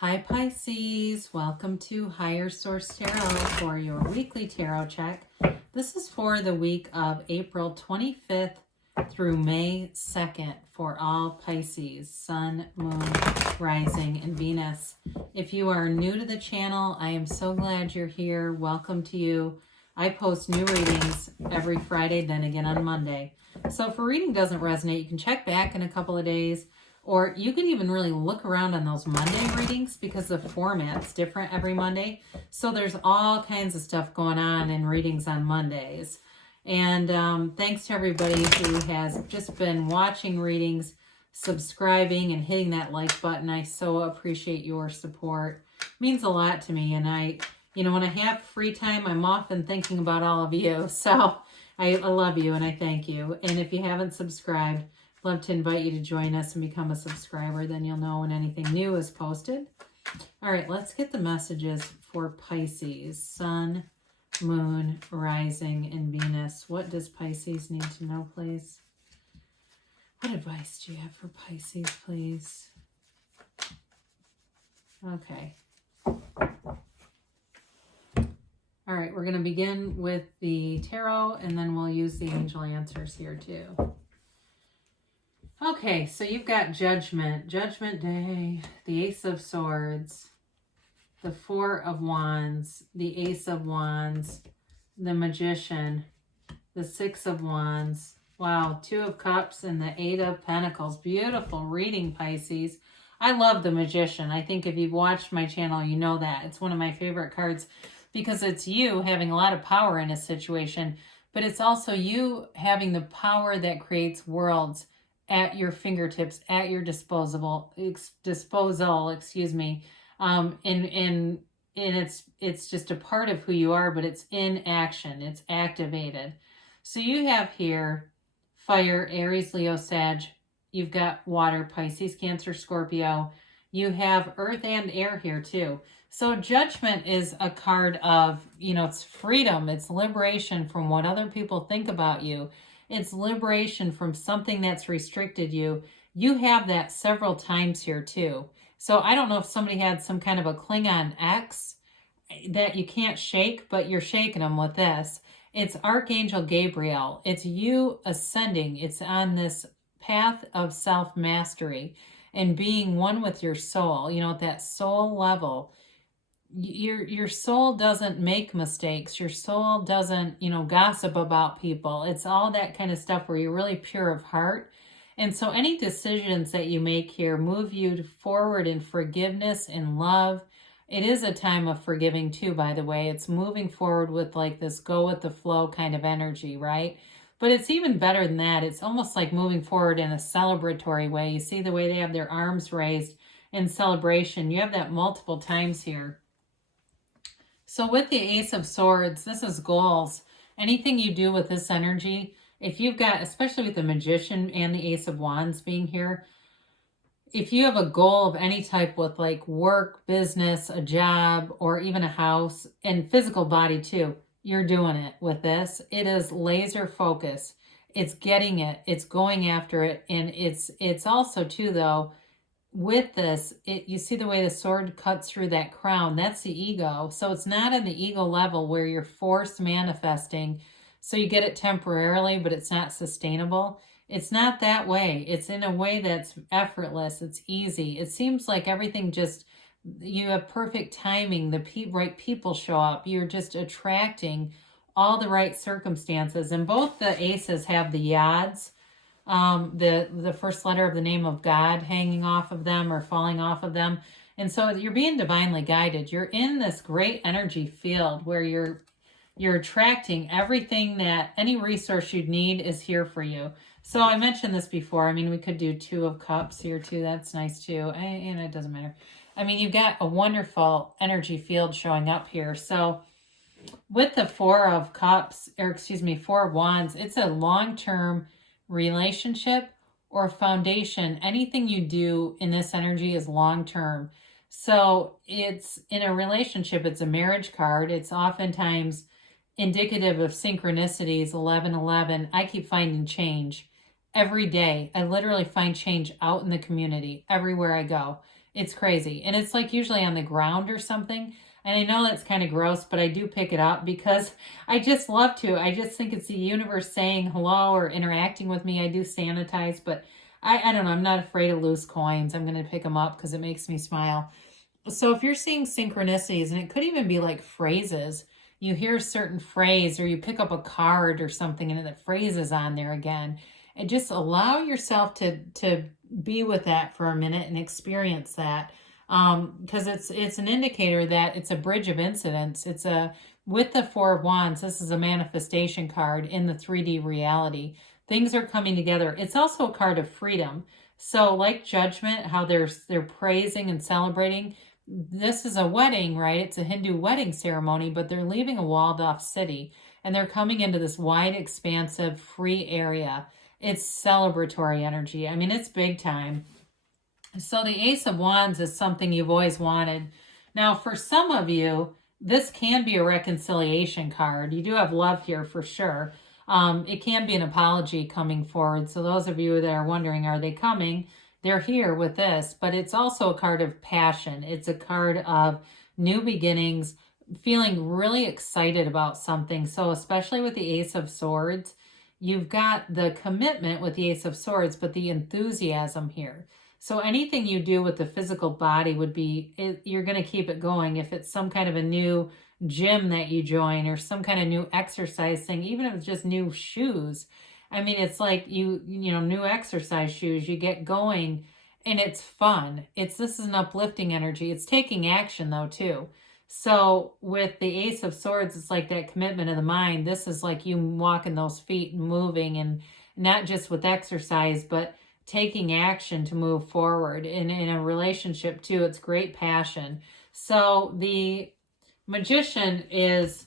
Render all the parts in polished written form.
Hi Pisces, welcome to Higher Source Tarot for your weekly tarot check. This is for the week of April 25th through May 2nd for all Pisces, Sun, Moon, Rising, and Venus. If you are new to the channel, I am so glad you're here. Welcome to you. I post new readings every Friday, then again on Monday. So if a reading doesn't resonate, you can check back in a couple of days. Or you can even really look around on those Monday readings because the format's different every Monday. So there's all kinds of stuff going on in readings on Mondays. And thanks to everybody who has just been watching readings, subscribing, and hitting that like button. I so appreciate your support. It means a lot to me. And when I have free time, I'm often thinking about all of you. So I love you and I thank you. And if you haven't subscribed, love to invite you to join us and become a subscriber. Then you'll know when anything new is posted. All right, let's get the messages for Pisces, Sun, Moon, Rising, and Venus. What does Pisces need to know, please? What advice do you have for Pisces, please? Okay. All right, we're going to begin with the tarot, and then we'll use the angel answers here too. Okay, so you've got Judgment Day, the Ace of Swords, the Four of Wands, the Ace of Wands, the Magician, the Six of Wands. Wow, Two of Cups and the Eight of Pentacles. Beautiful reading, Pisces. I love the Magician. I think if you've watched my channel, you know that. It's one of my favorite cards because it's you having a lot of power in a situation, but it's also you having the power that creates worlds at your fingertips, at your disposal, and it's just a part of who you are, but it's in action, it's activated. So you have here fire, Aries, Leo, Sag. You've got water, Pisces, Cancer, Scorpio. You have earth and air here too. So Judgment is a card of, it's freedom, it's liberation from what other people think about you. It's liberation from something that's restricted you. You have that several times here too. So I don't know if somebody had some kind of a Klingon ex that you can't shake, but you're shaking them with this. It's Archangel Gabriel. It's you ascending. It's on this path of self-mastery and being one with your soul, at that soul level. Your soul doesn't make mistakes. Your soul doesn't, gossip about people. It's all that kind of stuff where you're really pure of heart. And so any decisions that you make here move you forward in forgiveness and love. It is a time of forgiving too, by the way. It's moving forward with like this go with the flow kind of energy, right? But it's even better than that. It's almost like moving forward in a celebratory way. You see the way they have their arms raised in celebration. You have that multiple times here. So with the Ace of Swords, this is goals. Anything you do with this energy, if you've got, especially with the Magician and the Ace of Wands being here, if you have a goal of any type with like work, business, a job, or even a house, and physical body too, you're doing it with this. It is laser focus. It's getting it. It's going after it. And it's also too, though, with this, you see the way the sword cuts through that crown. That's the ego. So it's not on the ego level where you're forced manifesting. So you get it temporarily, but it's not sustainable. It's not that way. It's in a way that's effortless. It's easy. It seems like everything just, you have perfect timing. The right people show up. You're just attracting all the right circumstances. And both the aces have the yads. The first letter of the name of God hanging off of them or falling off of them. And so you're being divinely guided. You're in this great energy field where you're attracting everything that any resource you'd need is here for you. So I mentioned this before. I mean, we could do Two of Cups here too. That's nice too. And it doesn't matter. I mean, you've got a wonderful energy field showing up here. So with the Four of Wands, it's a long-term relationship or foundation. Anything you do in this energy is long-term. So it's in a relationship, it's a marriage card. It's oftentimes indicative of synchronicities, 1111. I keep finding change every day. I literally find change out in the community everywhere I go. It's crazy. And it's like usually on the ground or something. And I know that's kind of gross, but I do pick it up because I just love to. I just think it's the universe saying hello or interacting with me. I do sanitize, but I don't know. I'm not afraid of loose coins. I'm going to pick them up because it makes me smile. So if you're seeing synchronicities, and it could even be like phrases, you hear a certain phrase or you pick up a card or something and the phrase is on there again, and just allow yourself to be with that for a minute and experience that, because it's an indicator that it's a bridge of incidents. It's a with the Four of Wands, this is a manifestation card in the 3D reality. Things are coming together. It's also a card of freedom. So like Judgment, how they're praising and celebrating, this is a wedding, right? It's a Hindu wedding ceremony, but they're leaving a walled off city and they're coming into this wide, expansive, free area. It's celebratory energy. I mean, it's big time. So the Ace of Wands is something you've always wanted. Now, for some of you, this can be a reconciliation card. You do have love here for sure. It can be an apology coming forward. So those of you that are wondering, are they coming? They're here with this, but it's also a card of passion. It's a card of new beginnings, feeling really excited about something. So especially with the Ace of Swords, you've got the commitment with the Ace of Swords, but the enthusiasm here. So anything you do with the physical body would be, you're going to keep it going. If it's some kind of a new gym that you join or some kind of new exercise thing, even if it's just new shoes. I mean, it's like you know, new exercise shoes, you get going and it's fun. This is an uplifting energy. It's taking action though, too. So with the Ace of Swords, it's like that commitment of the mind. This is like you walking those feet and moving, and not just with exercise, but taking action to move forward. In a relationship too, it's great passion. So the Magician is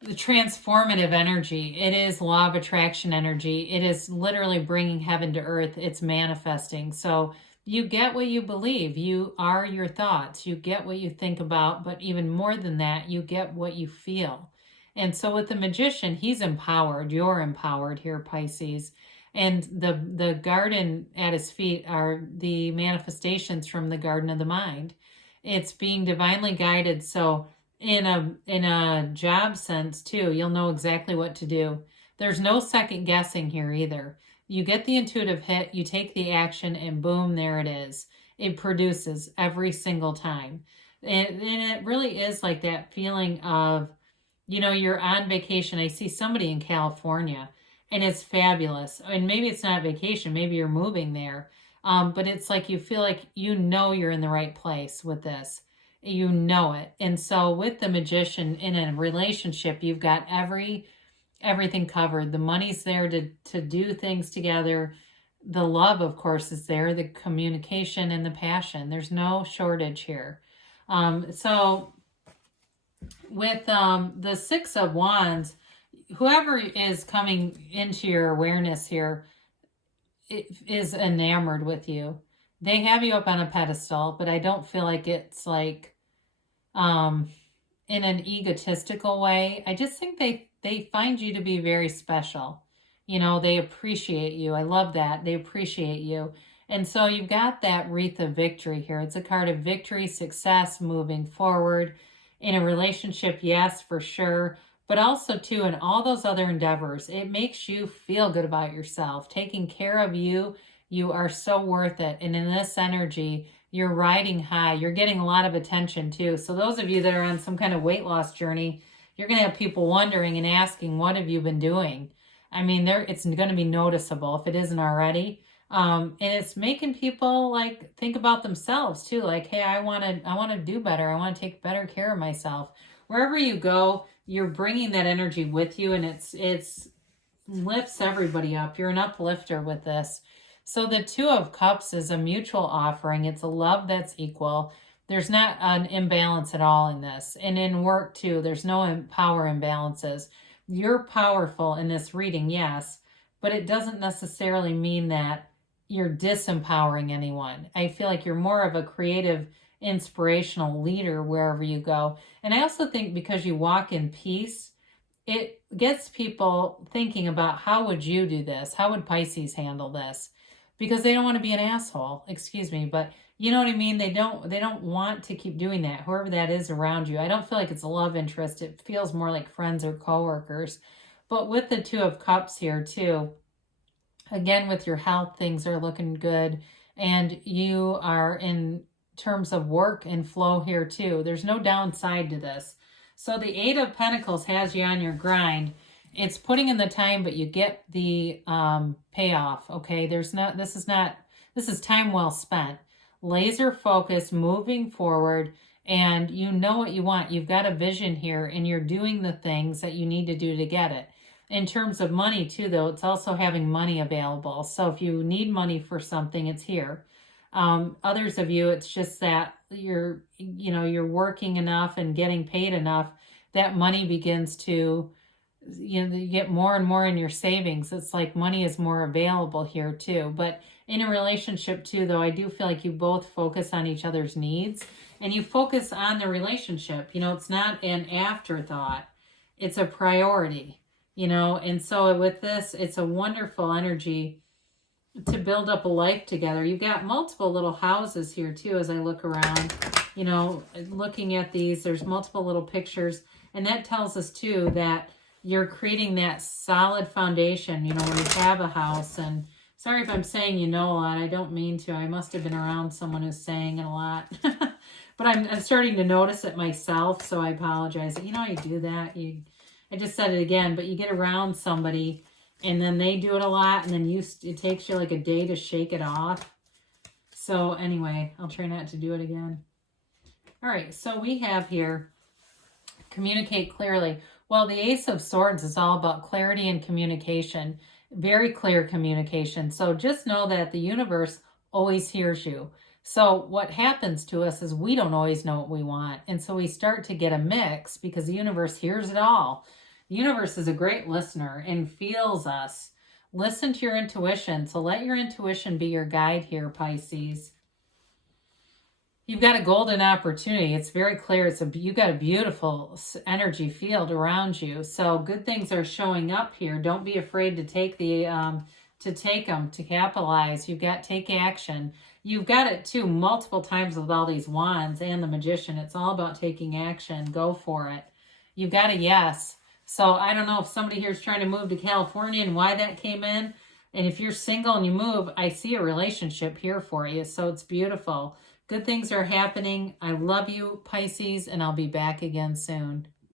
the transformative energy. It is law of attraction energy. It is literally bringing heaven to earth. It's manifesting. So you get what you believe. You are your thoughts. You get what you think about, but even more than that, you get what you feel. And so with the Magician, he's empowered. You're empowered here, Pisces. And the garden at his feet are the manifestations from the garden of the mind. It's being divinely guided. So in a job sense too, you'll know exactly what to do. There's no second guessing here either. You get the intuitive hit, you take the action, and boom, there it is. It produces every single time. And it really is like that feeling of, you know, you're on vacation. I see somebody in California and it's fabulous. And maybe it's not vacation, maybe you're moving there. But it's like you feel like you know you're in the right place with this. You know it. And so with the Magician in a relationship, you've got everything covered. The money's there to do things together. The love, of course, is there. The communication and the passion. There's no shortage here. So with the Six of Wands, whoever is coming into your awareness here is enamored with you. They have you up on a pedestal, but I don't feel like it's like in an egotistical way. I just think they find you to be very special. You know, they appreciate you. I love that. They appreciate you. And so you've got that wreath of victory here. It's a card of victory, success, moving forward. In a relationship, yes, for sure. But also, too, in all those other endeavors, it makes you feel good about yourself. Taking care of you, you are so worth it. And in this energy, you're riding high. You're getting a lot of attention, too. So those of you that are on some kind of weight loss journey, you're going to have people wondering and asking, what have you been doing? I mean, it's going to be noticeable if it isn't already. And it's making people like think about themselves too. Like, hey, I want to do better. I want to take better care of myself. Wherever you go, you're bringing that energy with you, and it's lifts everybody up. You're an uplifter with this. So the Two of Cups is a mutual offering. It's a love that's equal. There's not an imbalance at all in this. And in work too, there's no power imbalances. You're powerful in this reading, yes, but it doesn't necessarily mean that you're disempowering anyone. I feel like you're more of a creative, inspirational leader wherever you go. And I also think because you walk in peace, it gets people thinking about how would you do this? How would Pisces handle this? Because they don't want to be an asshole, excuse me, but You know what I mean? They don't want to keep doing that. Whoever that is around you. I don't feel like it's a love interest. It feels more like friends or coworkers. But with the Two of Cups here too, again, with your health, things are looking good. And you are in terms of work and flow here too. There's no downside to this. So the Eight of Pentacles has you on your grind. It's putting in the time, but you get the payoff. Okay, this is time well spent. Laser focus, moving forward, and you know what you want. You've got a vision here, and you're doing the things that you need to do to get it. In terms of money too, though, it's also having money available. So if you need money for something, it's here. Others of you, it's just that you're working enough and getting paid enough that money begins to, you get more and more in your savings. It's like money is more available here too. But in a relationship too, though, I do feel like you both focus on each other's needs and you focus on the relationship. It's not an afterthought. It's a priority, and so with this, it's a wonderful energy to build up a life together. You've got multiple little houses here too. As I look around, looking at these, there's multiple little pictures, and that tells us too that you're creating that solid foundation, where you have a house. And sorry if I'm saying a lot. I don't mean to. I must have been around someone who's saying it a lot. But I'm starting to notice it myself, so I apologize. You do that. I just said it again, but you get around somebody and then they do it a lot, and then it takes you like a day to shake it off. So anyway, I'll try not to do it again. All right, so we have here, communicate clearly. Well, the Ace of Swords is all about clarity and communication, very clear communication. So just know that the universe always hears you. So what happens to us is we don't always know what we want. And so we start to get a mix because the universe hears it all. The universe is a great listener and feels us. Listen to your intuition. So let your intuition be your guide here, Pisces. You've got a golden opportunity. It's very clear. You've got a beautiful energy field around you. So good things are showing up here. Don't be afraid to take them, to capitalize. You've got take action. You've got it too multiple times with all these wands and the Magician. It's all about taking action. Go for it. You've got a yes. So I don't know if somebody here is trying to move to California and why that came in. And if you're single and you move, I see a relationship here for you. So it's beautiful. Good things are happening. I love you, Pisces, and I'll be back again soon.